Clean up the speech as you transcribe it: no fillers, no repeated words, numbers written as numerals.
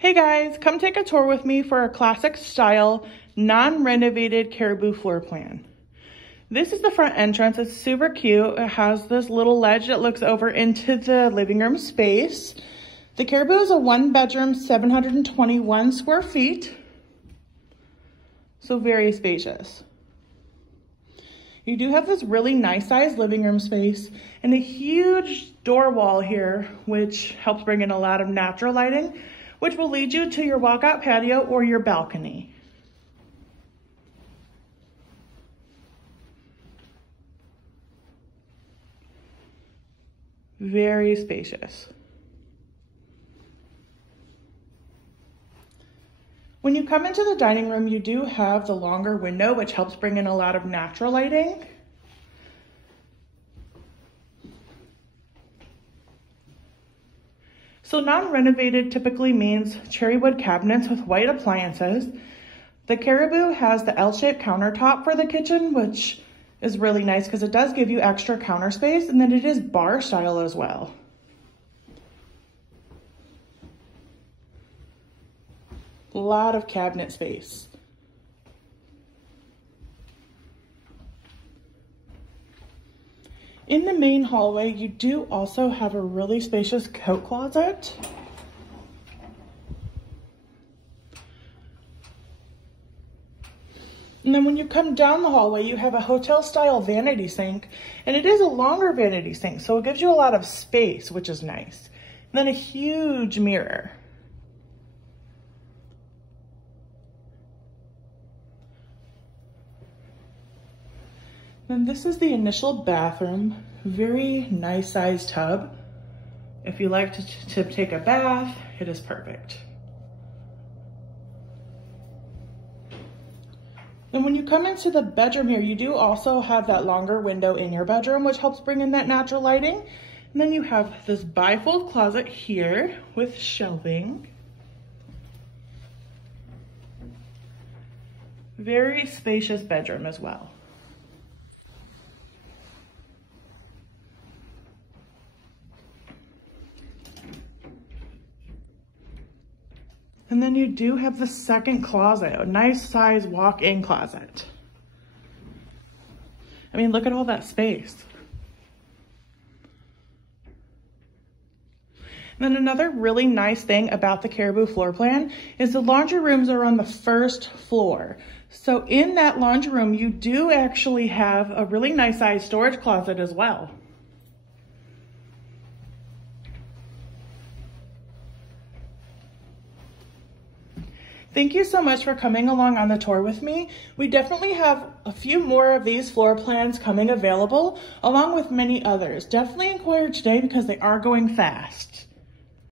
Hey guys, come take a tour with me for a classic style, non-renovated caribou floor plan. This is the front entrance. It's super cute. It has this little ledge that looks over into the living room space. The caribou is a 1-bedroom, 721 square feet. So very spacious. You do have this really nice sized living room space and a huge door wall here, which helps bring in a lot of natural lighting, which will lead you to your walkout patio or your balcony. Very spacious. When you come into the dining room, you do have the longer window, which helps bring in a lot of natural lighting. So non-renovated typically means cherry wood cabinets with white appliances. The caribou has the L-shaped countertop for the kitchen, which is really nice because it does give you extra counter space, and then it is bar style as well. A lot of cabinet space. In the main hallway, you do also have a really spacious coat closet. And then when you come down the hallway, you have a hotel style vanity sink, and it is a longer vanity sink, so it gives you a lot of space, which is nice. And then a huge mirror. And this is the initial bathroom, very nice sized tub. If you like to take a bath, it is perfect. And when you come into the bedroom here, you do also have that longer window in your bedroom, which helps bring in that natural lighting. And then you have this bifold closet here with shelving. Very spacious bedroom as well. And then you do have the second closet, a nice size walk-in closet. I mean, look at all that space. And then another really nice thing about the caribou floor plan is the laundry rooms are on the first floor. So in that laundry room, you do actually have a really nice size storage closet as well. Thank you so much for coming along on the tour with me. We definitely have a few more of these floor plans coming available, along with many others. Definitely inquire today because they are going fast.